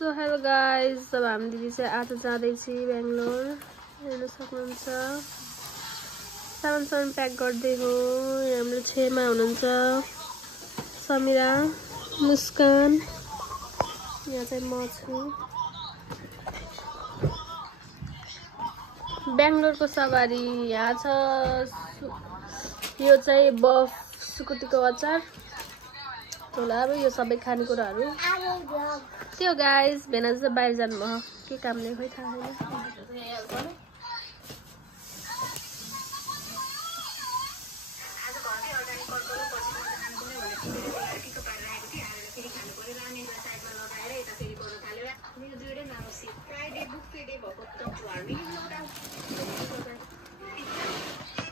So hello guys, अब हामी दिदी चाहिँ आज जाँदैछु बेङ्गलोर। हेर्न सक्नुहुन्छ सामान प्याक गर्दै हो। हाम्रो छेमा हुनुहुन्छ समीरा, मुस्कान, यहाँ चाहिँ म छु। बेङ्गलोरको सवारी यहाँ छ। यो चाहिँ बफ सुकुटीको अचार, अब यो सबै खानेकुराहरू त्यो गाइज। भेना चाहिँ बाहिर जानुभयो, के कामले खोइ थाहा छैन।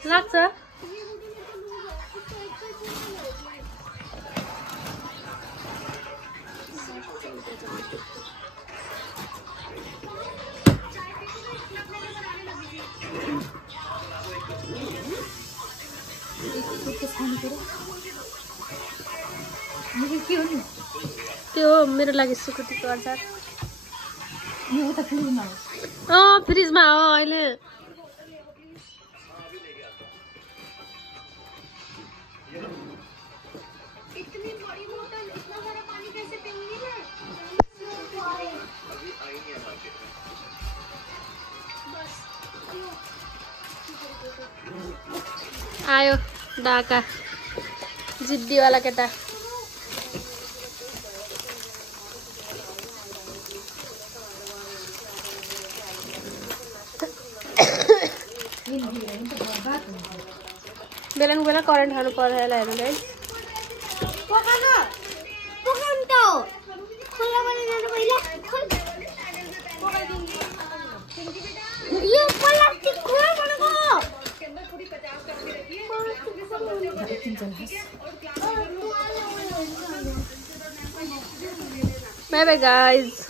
लाग्छ त्यो मेरो लागि सुकुटीको अचार। फ्रिजमा हो अहिले। आयो डाका जिद्दीवाला केटा। बेलाको बेला करेन्ट खानु पर्यो यसलाई हेर्नु गाइस। Bye bye guys.